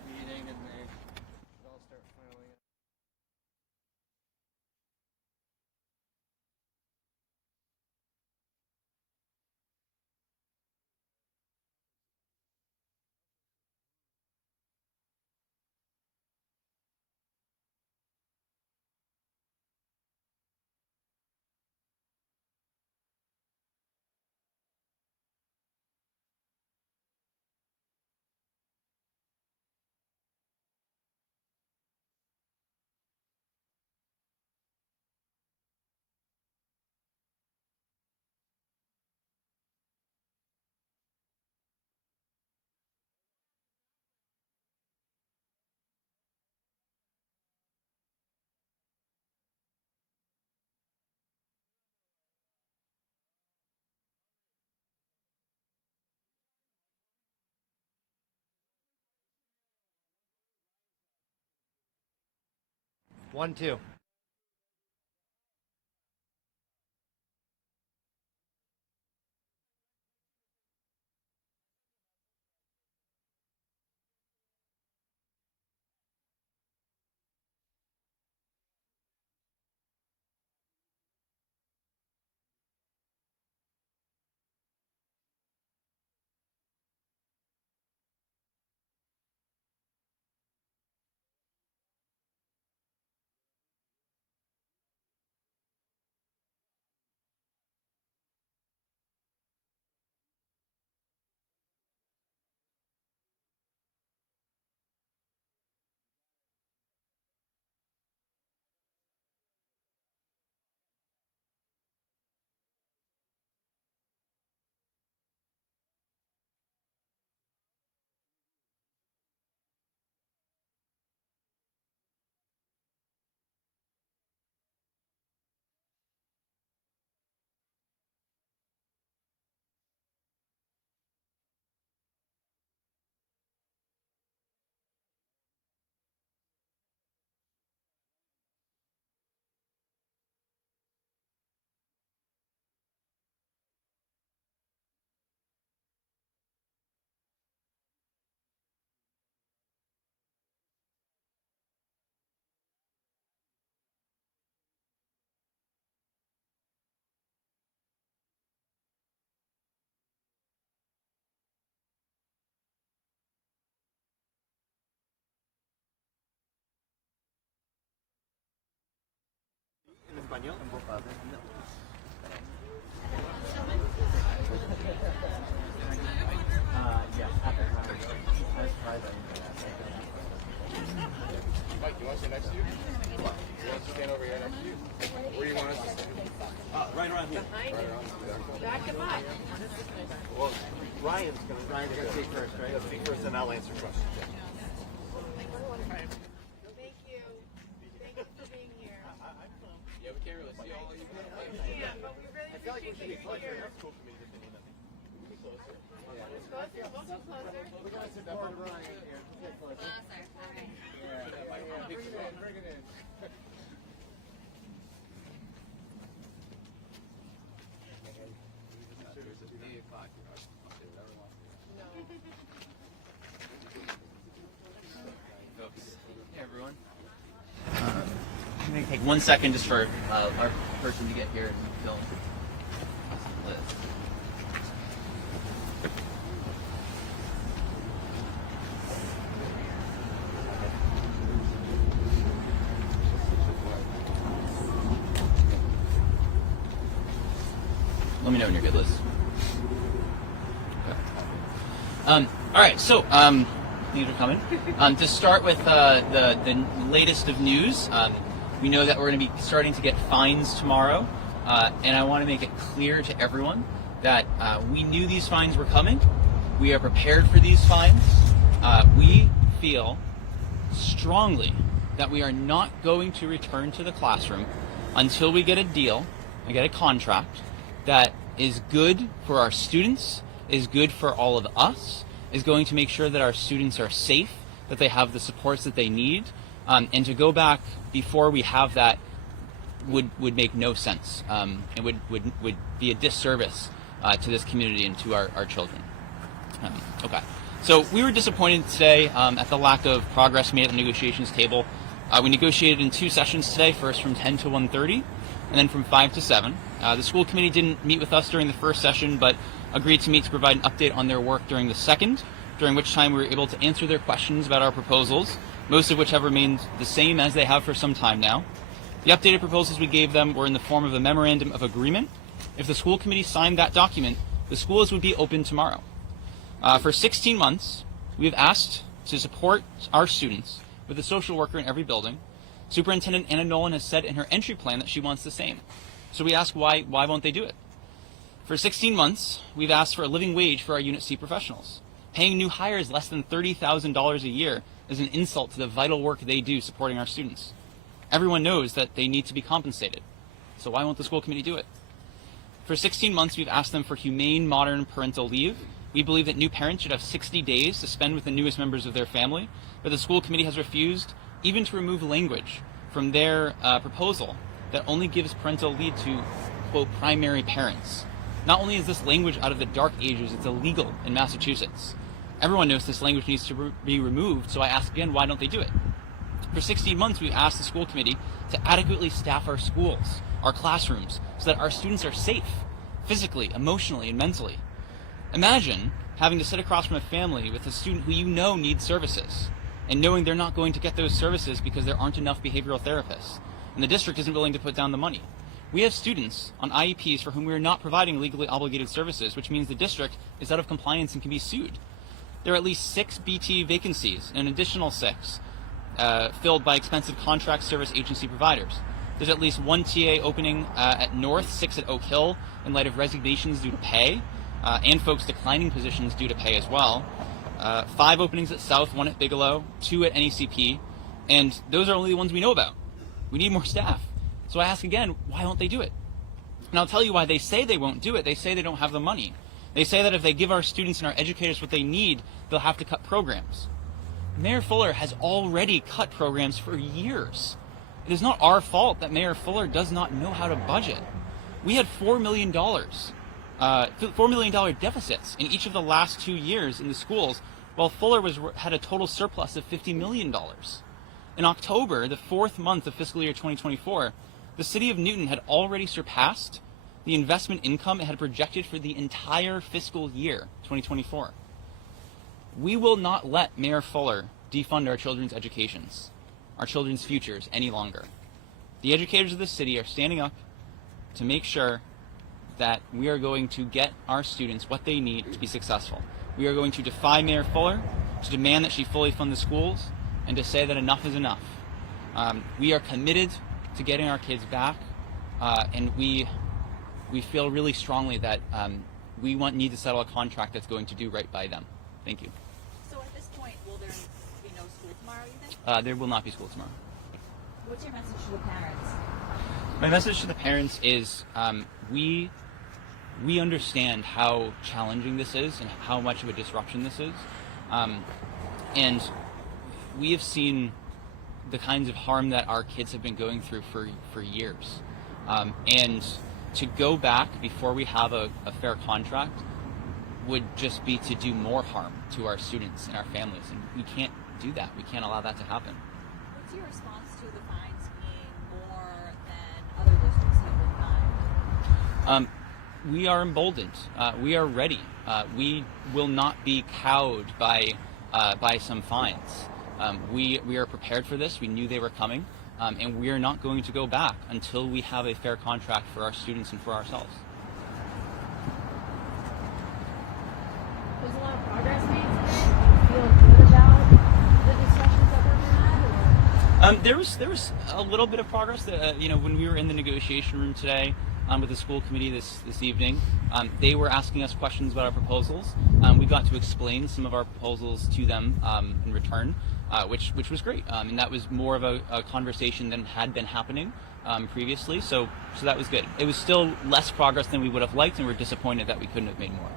that meeting, and they all start filing it. One, two. ¿En español? En voz alta. Yeah, at the time. I was surprised I didn't Mike, you want to sit next to you? You want to stand over here next to you? Where do you want us to stand? Right around here. Right around there. Back him up. Well, Ryan's going to speak first, right? He'll speak first, and I'll answer questions. Thank you. Thank you for being here. Yeah, we can't really see all of you. Yeah, but we really appreciate you here. School committee's opinion, I think. Closer, we'll go closer. We're going to sit down with Ryan here. Get closer. Bring it in. Hey, everyone. I'm going to take 1 second just for our person to get here and film. Liz. Let me know when you're good, Liz. Okay. All right, so thanks for coming. To start with the latest of news, we know that we're going to be starting to get fines tomorrow, and I want to make it clear to everyone that we knew these fines were coming. We are prepared for these fines. We feel strongly that we are not going to return to the classroom until we get a deal, and get a contract that is good for our students, is good for all of us, is going to make sure that our students are safe, that they have the supports that they need, and to go back before we have that would make no sense. It would be a disservice to this community and to our children. Okay, So we were disappointed today at the lack of progress made at the negotiations table. We negotiated in 2 sessions today, first from 10 to 1:30, and then from 5 to 7. The school committee didn't meet with us during the first session, but agreed to meet to provide an update on their work during the second, during which time we were able to answer their questions about our proposals, most of which have remained the same as they have for some time now. The updated proposals we gave them were in the form of a memorandum of agreement. If the school committee signed that document, the schools would be open tomorrow. For 16 months, we have asked to support our students with a social worker in every building. Superintendent Anna Nolan has said in her entry plan that she wants the same. So we ask why won't they do it? For 16 months, we've asked for a living wage for our Unit C professionals. Paying new hires less than $30,000 a year is an insult to the vital work they do supporting our students. Everyone knows that they need to be compensated. So why won't the school committee do it? For 16 months, we've asked them for humane, modern parental leave. We believe that new parents should have 60 days to spend with the newest members of their family, but the school committee has refused even to remove language from their proposal that only gives parental leave to, quote, primary parents. Not only is this language out of the dark ages, it's illegal in Massachusetts. Everyone knows this language needs to be removed, so I ask again, why don't they do it? For 16 months, we've asked the school committee to adequately staff our schools, our classrooms, so that our students are safe, physically, emotionally, and mentally. Imagine having to sit across from a family with a student who you know needs services, and knowing they're not going to get those services because there aren't enough behavioral therapists, and the district isn't willing to put down the money. We have students on IEPs for whom we are not providing legally obligated services, which means the district is out of compliance and can be sued. There are at least 6 BT vacancies, and an additional 6 filled by expensive contract service agency providers. There's at least 1 TA opening at North, 6 at Oak Hill, in light of resignations due to pay, and folks declining positions due to pay as well. 5 openings at South, 1 at Bigelow, 2 at NECP, and those are only the ones we know about. We need more staff. So I ask again, why won't they do it? And I'll tell you why they say they won't do it. They say they don't have the money. They say that if they give our students and our educators what they need, they'll have to cut programs. Mayor Fuller has already cut programs for years. It is not our fault that Mayor Fuller does not know how to budget. We had $4 million deficits in each of the last 2 years in the schools, while Fuller had a total surplus of $50 million. In October, the 4th month of fiscal year 2024, the city of Newton had already surpassed the investment income it had projected for the entire fiscal year 2024. We will not let Mayor Fuller defund our children's educations, our children's futures any longer. The educators of the city are standing up to make sure that we are going to get our students what they need to be successful. We are going to defy Mayor Fuller, to demand that she fully fund the schools, and to say that enough is enough. We are committed to getting our kids back, and we feel really strongly that we need to settle a contract that's going to do right by them. Thank you. So at this point, will there be no school tomorrow, you think? There will not be school tomorrow. What's your message to the parents? My message to the parents is we understand how challenging this is and how much of a disruption this is. And we have seen the kinds of harm that our kids have been going through for years. And to go back before we have a fair contract would just be to do more harm to our students and our families. And we can't do that. We can't allow that to happen. What's your response to the fines being more than other districts have been fined? We are emboldened. We are ready. We will not be cowed by some fines. We are prepared for this. We knew they were coming, and we are not going to go back until we have a fair contract for our students and for ourselves. There's a lot of progress made today. Do you feel good about the discussions that were had? There was a little bit of progress. When we were in the negotiation room today with the school committee this evening, they were asking us questions about our proposals. We got to explain some of our proposals to them in return, which was great. And that was more of a conversation than had been happening previously. So that was good. It was still less progress than we would have liked, and we're disappointed that we couldn't have made more.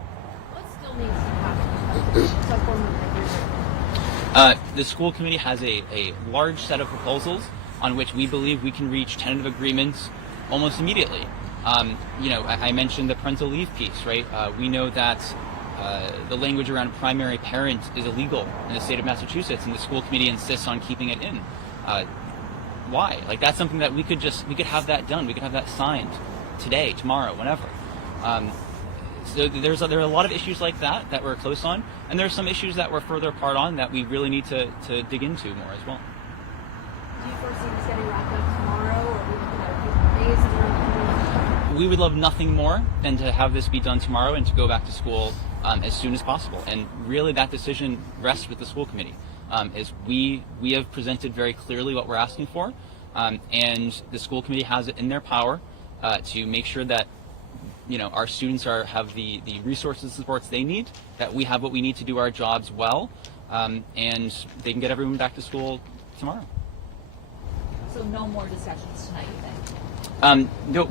What still needs to happen? Aside from agreement? The school committee has a large set of proposals on which we believe we can reach tentative agreements almost immediately. I mentioned the parental leave piece, right? We know that the language around primary parent is illegal in the state of Massachusetts, and the school committee insists on keeping it in. Why? Like, that's something that we could have that done. We could have that signed today, tomorrow, whenever. So there are a lot of issues like that we're close on, and there are some issues that we're further apart on that we really need to dig into more as well. Do you foresee this getting wrapped up tomorrow, or are we looking at a few more days? We would love nothing more than to have this be done tomorrow and to go back to school as soon as possible. And really, that decision rests with the school committee. We have presented very clearly what we're asking for, and the school committee has it in their power to make sure that our students have the resources and supports they need, that we have what we need to do our jobs well, and they can get everyone back to school tomorrow. So no more discussions tonight, you think? No,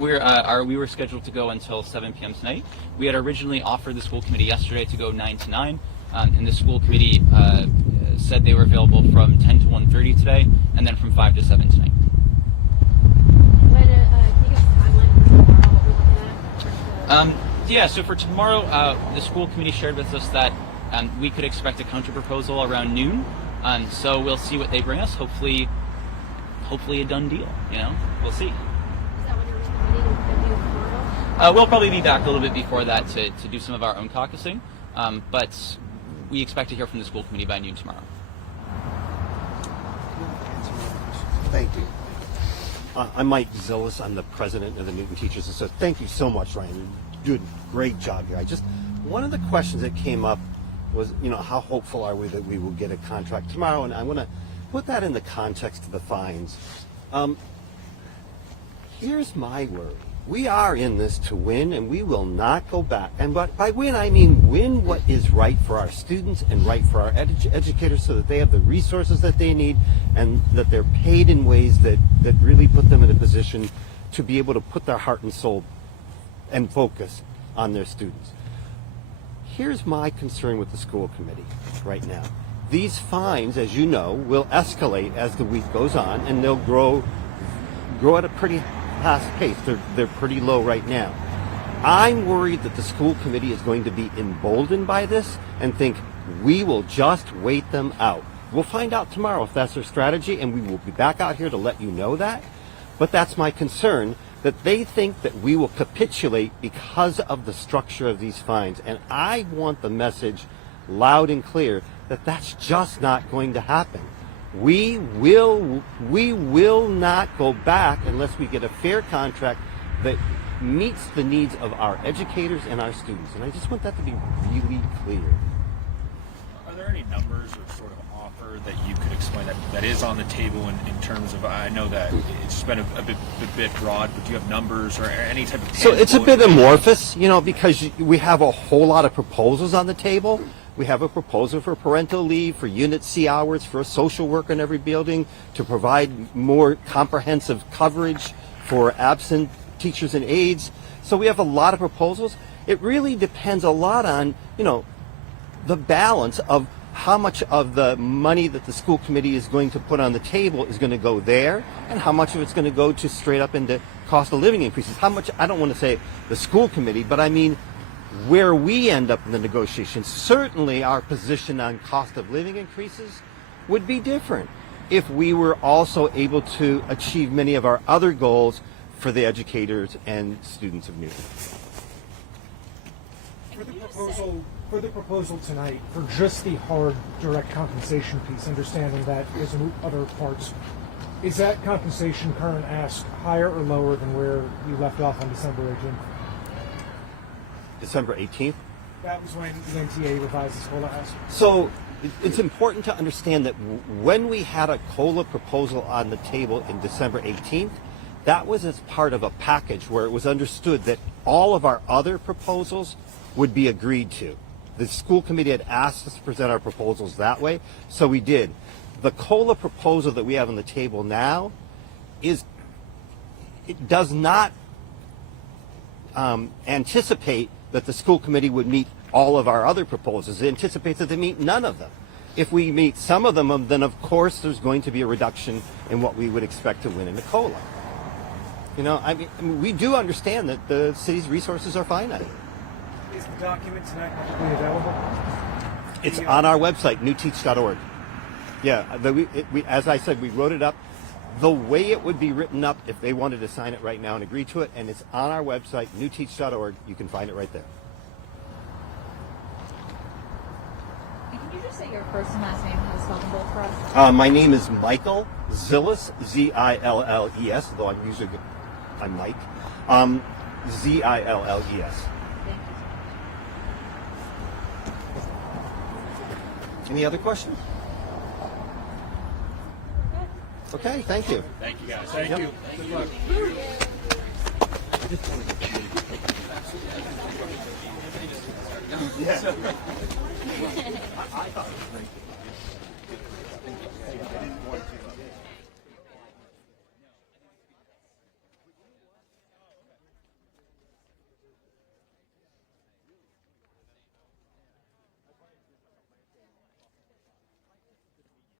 we were scheduled to go until 7 p.m. tonight. We had originally offered the school committee yesterday to go 9 to 9, and the school committee said they were available from 10 to 1:30 today, and then from 5 to 7 tonight. When, can you give us a timeline for tomorrow, what we're looking at? Yeah, so for tomorrow, the school committee shared with us that we could expect a counter proposal around noon. So we'll see what they bring us. Hopefully a done deal. We'll see. Is that when you're meeting tomorrow? We'll probably be back a little bit before that to do some of our own caucusing, but we expect to hear from the school committee by noon tomorrow. Thank you. I'm Mike Zillis. I'm the president of the Newton Teachers Association. Thank you so much, Ryan. You did a great job here. One of the questions that came up was, how hopeful are we that we will get a contract tomorrow? And I want to put that in the context of the fines. Here's my worry. We are in this to win, and we will not go back. And by win, I mean win what is right for our students and right for our educators, so that they have the resources that they need and that they're paid in ways that really put them in a position to be able to put their heart and soul and focus on their students. Here's my concern with the school committee right now. These fines, as you know, will escalate as the week goes on, and they'll grow at a pretty fast pace. They're pretty low right now. I'm worried that the school committee is going to be emboldened by this and think we will just wait them out. We'll find out tomorrow if that's their strategy, and we will be back out here to let you know that. But that's my concern, that they think that we will capitulate because of the structure of these fines. And I want the message loud and clear that that's just not going to happen. We will not go back unless we get a fair contract that meets the needs of our educators and our students. And I just want that to be really clear. Are there any numbers or sort of offer that you could explain that is on the table in terms of, I know that it's been a bit broad, but do you have numbers or any type of... So it's a bit amorphous, because we have a whole lot of proposals on the table. We have a proposal for parental leave, for Unit C hours, for a social worker in every building, to provide more comprehensive coverage for absent teachers and aides. So we have a lot of proposals. It really depends a lot on, the balance of how much of the money that the school committee is going to put on the table is going to go there, and how much of it's going to go to straight up into cost of living increases. How much, I don't want to say the school committee, but I mean where we end up in the negotiations. Certainly our position on cost of living increases would be different if we were also able to achieve many of our other goals for the educators and students of Newton. For the proposal tonight, for just the hard direct compensation piece, understanding that there's other parts, is that compensation current ask higher or lower than where you left off on December 18th? December 18th? That was when the NTA revised its COLA ask. So it's important to understand that when we had a COLA proposal on the table in December 18th, that was as part of a package where it was understood that all of our other proposals would be agreed to. The school committee had asked us to present our proposals that way, so we did. The COLA proposal that we have on the table now it does not anticipate that the school committee would meet all of our other proposals. It anticipates that they meet none of them. If we meet some of them, then of course there's going to be a reduction in what we would expect to win in the COLA. I mean, we do understand that the city's resources are finite. Is the document tonight publicly available? It's on our website, newteach.org. Yeah, as I said, we wrote it up the way it would be written up if they wanted to sign it right now and agree to it, and it's on our website, newteach.org. You can find it right there. And can you just say your first and last name and spell them both for us? My name is Michael Zilles, Zilles, though I'm Mike. Zilles. Thank you. Any other questions? Okay, thank you. Thank you guys. Thank Yep. you. Good luck. Yeah. I thought it was great.